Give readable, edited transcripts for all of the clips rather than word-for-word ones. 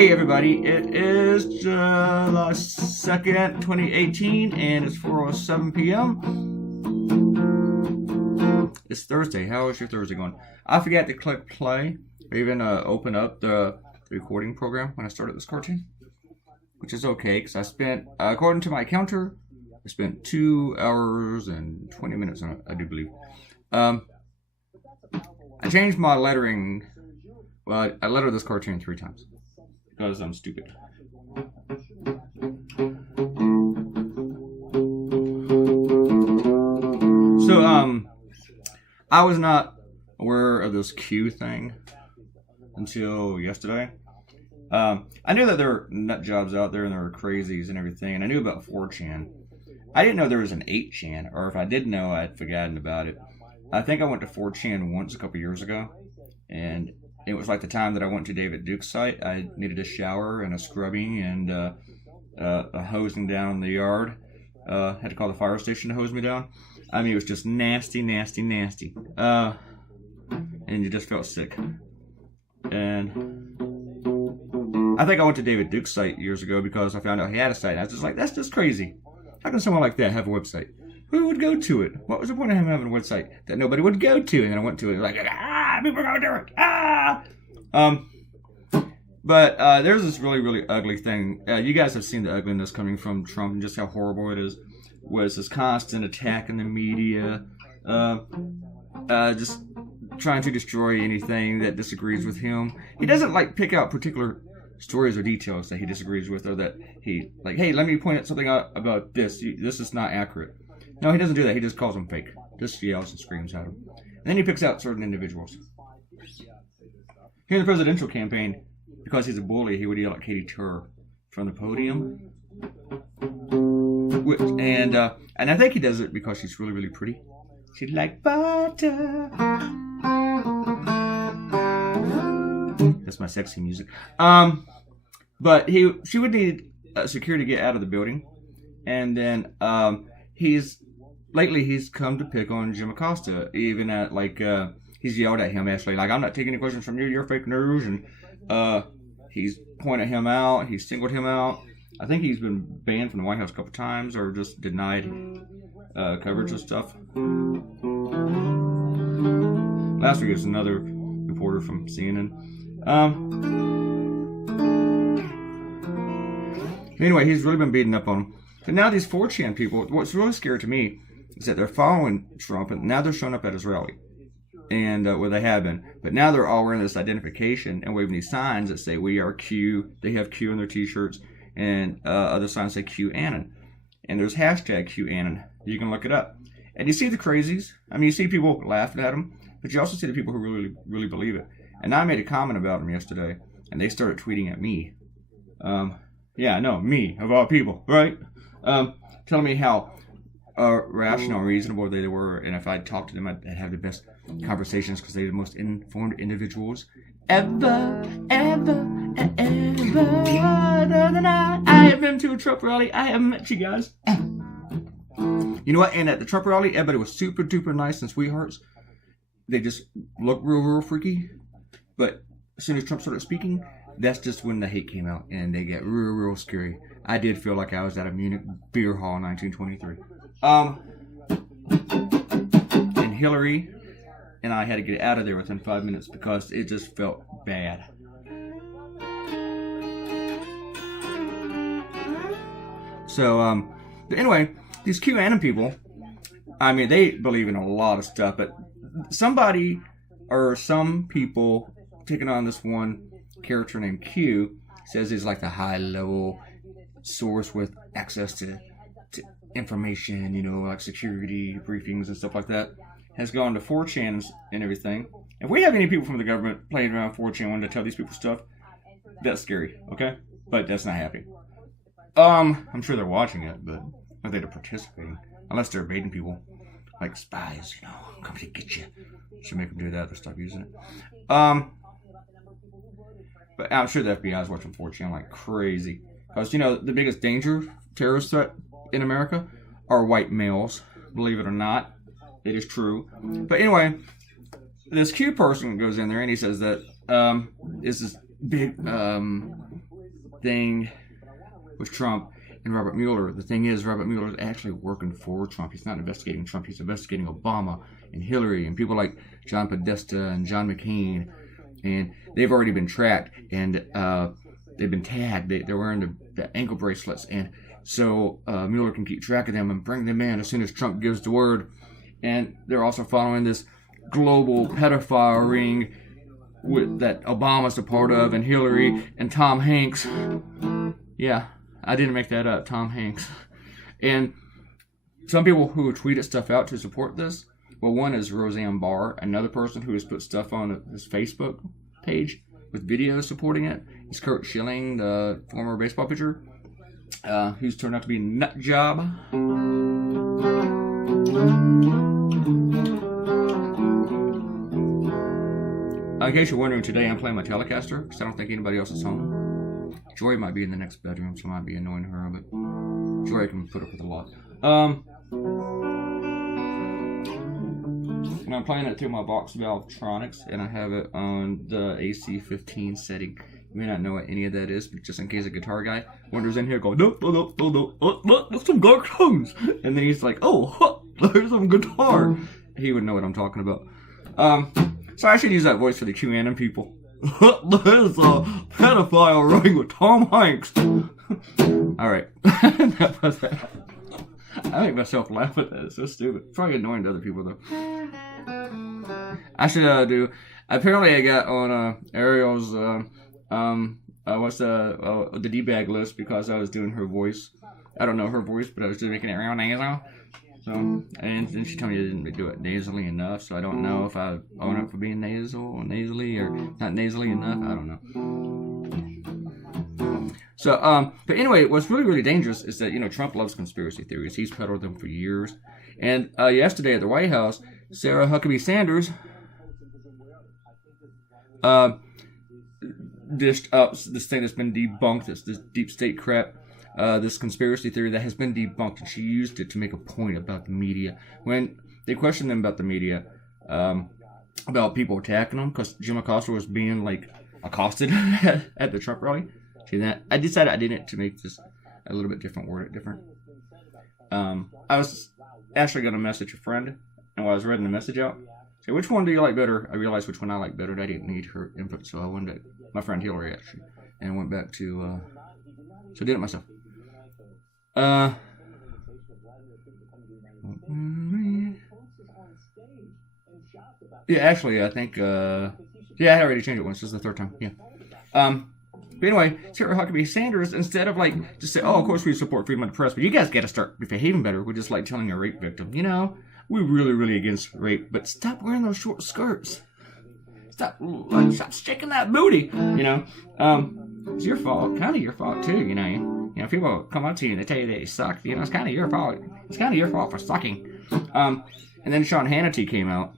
Hey everybody, it is July 2nd, 2018, and it's 4:07 p.m. It's Thursday. How is your Thursday going? I forgot to click play or even open up the recording program when I started this cartoon, which is okay because I spent, according to my counter, I spent 2 hours and 20 minutes on it, I do believe. I changed my lettering. Well, I lettered this cartoon 3 times. Because I'm stupid. So, I was not aware of this Q thing until yesterday. I knew that there were nut jobs out there and there were crazies and everything, and I knew about 4chan. I didn't know there was an 8chan, or if I did know, I'd forgotten about it. I think I went to 4chan once a couple years ago, and it was like the time that I went to David Duke's site. I needed a shower and a scrubbing and a hosing down the yard. Had to call the fire station to hose me down. I mean, it was just nasty, nasty, nasty. And you just felt sick. And I think I went to David Duke's site years ago because I found out he had a site. And I was just like, that's just crazy. How can someone like that have a website? Who would go to it? What was the point of him having a website that nobody would go to? And then I went to it like, people are going to do it. But there's this really, really ugly thing. You guys have seen the ugliness coming from Trump and just how horrible it is. Was this constant attack in the media, just trying to destroy anything that disagrees with him. He doesn't like pick out particular stories or details that he disagrees with, or that he like, hey, let me point out something out about this. This is not accurate. No, he doesn't do that. He just calls them fake. Just yells and screams at them. And then he picks out certain individuals. Here in the presidential campaign, because he's a bully, he would yell at Katie Tur from the podium. And I think he does it because she's really, really pretty. She's like butter. That's my sexy music. But she would need security to get out of the building. And then lately he's come to pick on Jim Acosta, even at he's yelled at him actually, like, I'm not taking any questions from you, you're fake news, and he's pointed him out, he's singled him out. I think he's been banned from the White House a couple times, or just denied coverage of stuff. Last week it was another reporter from CNN. Anyway, he's really been beating up on him. So now these 4chan people, what's really scary to me is that they're following Trump, and now they're showing up at his rally. And where they have been. But now they're all wearing this identification and waving these signs that say, we are Q. They have Q on their t-shirts. And other signs say QAnon. And there's hashtag QAnon. You can look it up. And you see the crazies. I mean, you see people laughing at them. But you also see the people who really, really believe it. And I made a comment about them yesterday. And they started tweeting at me. Yeah, no, me, of all people, right? Telling me how rational and reasonable they were, and if I'd talk to them, I'd have the best conversations because they're the most informed individuals ever. I have been to a Trump rally. I haven't met you guys. You know what? And at the Trump rally, everybody was super duper nice and sweethearts. They just looked real, real freaky. But as soon as Trump started speaking, that's just when the hate came out, and they get real, real scary. I did feel like I was at a Munich beer hall in 1923. And Hillary and I had to get out of there within 5 minutes because it just felt bad. So, but anyway, these QAnon people, I mean, they believe in a lot of stuff, but somebody or some people taking on this one character named Q says he's like the high-level source with access to information, you know, like security briefings and stuff like that, has gone to 4chan and everything. If we have any people from the government playing around 4chan wanting to tell these people stuff, that's scary, okay? But that's not happening. I'm sure they're watching it, but I don't think they're participating. Unless they're evading people, like spies, you know, come to get you. Should make them do that, they'll stop using it. But I'm sure the FBI is watching 4chan like crazy. Because, you know, the biggest danger, terrorist threat in America are white males. Believe it or not, it is true. But anyway, this Q person goes in there and he says that is this big thing with Trump and Robert Mueller. The thing is, Robert Mueller is actually working for Trump. He's not investigating Trump. He's investigating Obama and Hillary and people like John Podesta and John McCain. And they've already been tracked and they've been tagged. They're wearing the ankle bracelets. And so Mueller can keep track of them and bring them in as soon as Trump gives the word. And they're also following this global pedophile ring that Obama's a part of, and Hillary and Tom Hanks. Yeah, I didn't make that up, Tom Hanks. And some people who tweeted stuff out to support this, well, one is Roseanne Barr, another person who has put stuff on his Facebook page with videos supporting it is Kurt Schilling, the former baseball pitcher, who's turned out to be a nut job. In case you're wondering, today I'm playing my Telecaster because I don't think anybody else is home. Joy might be in the next bedroom, so I might be annoying her, but Joy can put up with a lot. And I'm playing it through my Vox Valvetronics, and I have it on the AC 15 setting. You may not know what any of that is, but just in case a guitar guy wanders in here going, no, that's some dark tones. And then he's like, oh, there's some guitar. He would know what I'm talking about. So I should use that voice for the QAnon people. There's a pedophile ring with Tom Hanks. Alright. That was that. I make myself laugh at that. It's so stupid. It's probably annoying to other people, though. I should do... Apparently I got on Ariel's... what's the D-bag list because I was doing her voice. I don't know her voice, but I was just making it real nasal. So, and then she told me I didn't do it nasally enough, so I don't know if I own up for being nasal or nasally or not nasally enough. I don't know. So, but anyway, what's really, really dangerous is that, Trump loves conspiracy theories. He's peddled them for years. And yesterday at the White House, Sarah Huckabee Sanders dished up this thing that's been debunked, this deep state crap. This conspiracy theory that has been debunked, and she used it to make a point about the media. When they questioned them about the media, about people attacking them, because Jim Acosta was being, accosted at the Trump rally. See that? I decided I did it to make this a little bit different, word it different. I was actually going to message a friend, and while I was reading the message out, say, which one do you like better? I realized which one I like better, and I didn't need her input, so I went to my friend Hillary, actually, and went back to, so I did it myself. Yeah, actually, I think, I had already changed it once. This is the third time, yeah. But anyway, Sarah Huckabee Sanders, instead of, just say, oh, of course we support freedom of the press, but you guys got to start behaving better. We're just like telling a rape victim, we're really, really against rape, but stop wearing those short skirts. Stop sticking that booty, It's your fault, kind of your fault, too, people come up to you and they tell you that you suck. It's kind of your fault. It's kind of your fault for sucking. And then Sean Hannity came out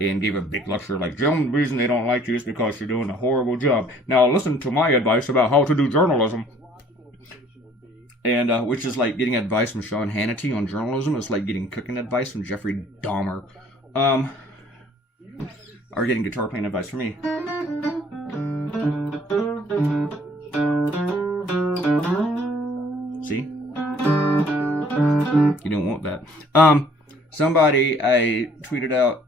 and gave a big lecture the only reason they don't like you is because you're doing a horrible job. Now listen to my advice about how to do journalism. And which is like getting advice from Sean Hannity on journalism. It's like getting cooking advice from Jeffrey Dahmer. Or getting guitar playing advice from me. See? You don't want that. Somebody I tweeted out,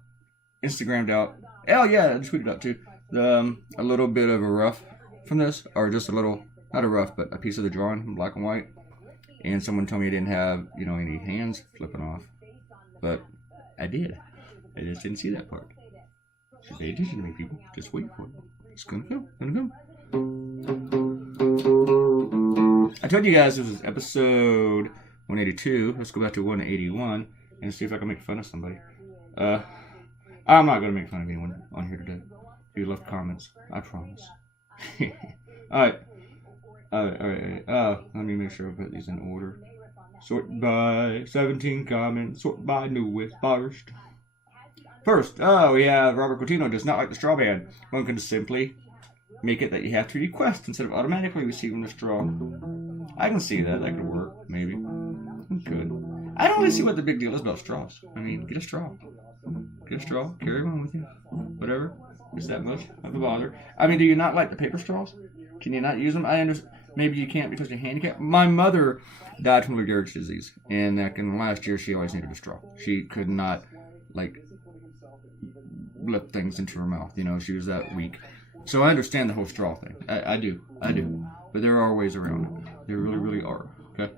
Instagrammed out. Oh yeah, I tweeted out too. A little bit of a rough from this, or just a little, not a rough, but a piece of the drawing in black and white. And someone told me I didn't have, any hands flipping off, but I did. I just didn't see that part. So pay attention to me, people. Just wait for it. It's gonna come. I told you guys this was episode 182. Let's go back to 181 and see if I can make fun of somebody. I'm not going to make fun of anyone on here today. If you left comments, I promise. Alright. Let me make sure I put these in order. Sort by 17 comments. Sort by newest first. First, we have Robert Coutinho does not like the straw ban. One can simply make it that you have to request instead of automatically receiving the straw. I can see that. That could work, maybe. It could. I don't really see what the big deal is about straws. I mean, get a straw. Get a straw. Carry one with you. Whatever. Is that much of a bother? I mean, do you not like the paper straws? Can you not use them? I understand. maybe you can't because you're handicapped. My mother died from Lou Gehrig's disease, and like in the last year, she always needed a straw. She could not, like, lift things into her mouth. You know, she was that weak. So I understand the whole straw thing. I do. But there are ways around it. There really, really are. Okay.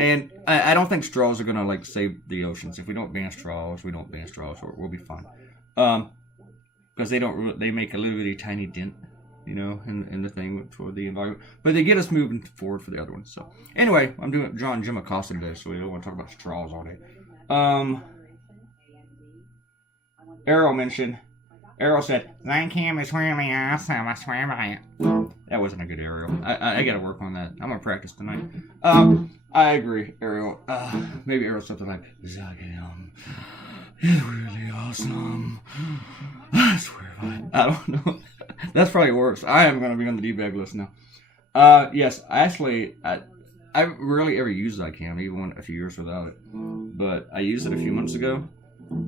And I don't think straws are gonna like save the oceans. If we don't ban straws, we'll be fine. Because they make a little bitty tiny dent, you know, in the thing for the environment. But they get us moving forward for the other ones. So anyway, I'm doing John Jim Accosted today, so we don't want to talk about straws all day. Arrow said, "That cam is really awesome. I swear by it." That wasn't a good Ariel. I got to work on that. I'm gonna practice tonight. I agree, Ariel. Maybe Ariel something like, "Zagam is really awesome. I swear by it." I don't know. That's probably worse. I am gonna be on the debug list now. Yes, actually, I rarely ever use Zycam, even went a few years without it. But I used it a few months ago,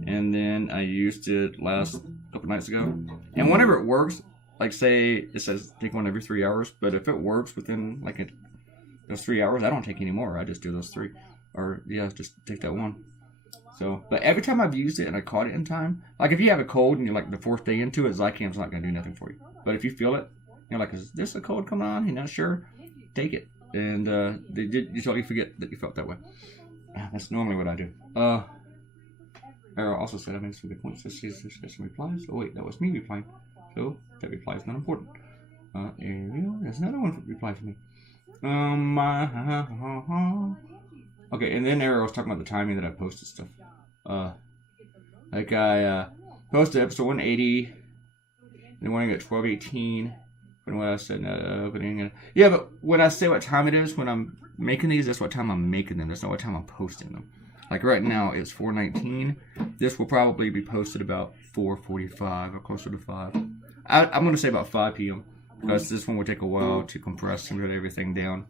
and then I used it last couple nights ago. And whenever it works, like say it says take one every 3 hours, but if it works within like those 3 hours, I don't take any more. I just do those 3, or yeah, just take that one. So, but every time I've used it and I caught it in time, like if you have a cold and you're like the 4th day into it, Zycam's not gonna do nothing for you. But if you feel it, you're like, is this a cold coming on? You're not sure? Take it, and you totally forget that you felt that way. That's normally what I do. Arrow also said I made some good points. Let's see if there's some replies. Oh wait, that was me replying. So that reply is not important. Ariel, there's another one reply for me. Okay, and then Arrow was talking about the timing that I posted stuff. Like I posted episode 180, and the morning at 12:18. When I said opening, yeah, but when I say what time it is when I'm making these, that's what time I'm making them. That's not what time I'm posting them. Like right now, it's 4:19. This will probably be posted about 4:45 or closer to 5. I'm going to say about 5 p.m. because this one will take a while to compress and get everything down.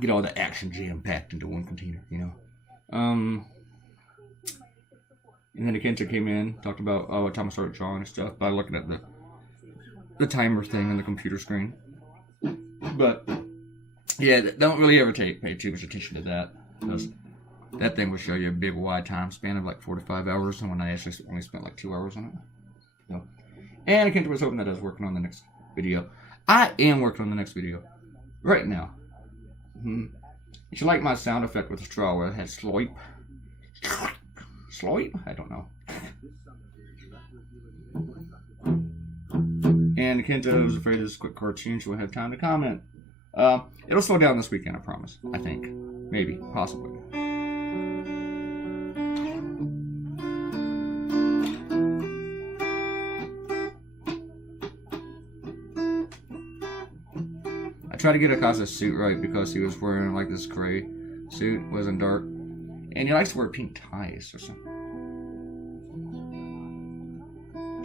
Get all the action jam-packed into one container, you know. And then Akenta came in, talked about what time I started drawing and stuff by looking at the timer thing on the computer screen. But, yeah, don't really ever pay too much attention to that because that thing will show you a big wide time span of like 4 to 5 hours, and when I actually only spent like 2 hours on it. So, and Akenta was hoping that I was working on the next video. I am working on the next video right now. If you like my sound effect with the straw where it had sloip? Sloip? I don't know. And Akenta was afraid of this quick cartoon, she won't have time to comment. It'll slow down this weekend, I promise. I think. Maybe. Possibly. I tried to get Accosted's suit right because he was wearing like this gray suit, wasn't dark. And he likes to wear pink ties or something.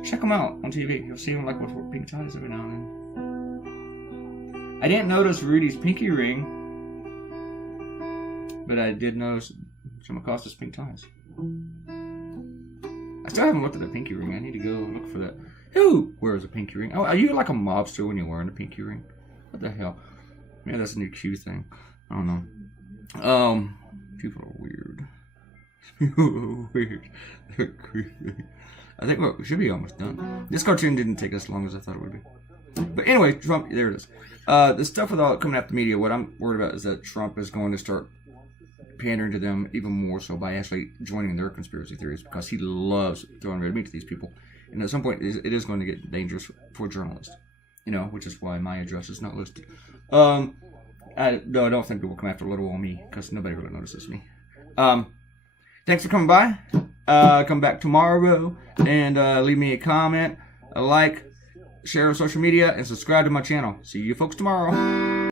Check him out on TV. You'll see him like with pink ties every now and then. I didn't notice Rudy's pinky ring, but I did notice some Accosted's pink ties. I still haven't looked at the pinky ring. I need to go look for that. Who wears a pinky ring? Oh, are you like a mobster when you're wearing a pinky ring? What the hell? Maybe that's a new Q thing. I don't know. People are weird. People are weird. They're creepy. I think we should be almost done. This cartoon didn't take as long as I thought it would be. But anyway, Trump, there it is. The stuff with all coming after the media, what I'm worried about is that Trump is going to start pandering to them even more so by actually joining their conspiracy theories because he loves throwing red meat to these people. And at some point, it is going to get dangerous for journalists. You know, which is why my address is not listed. I don't think people come after little old me because nobody really notices me. Thanks for coming by. Come back tomorrow and leave me a comment, a like, share on social media, and subscribe to my channel. See you folks tomorrow.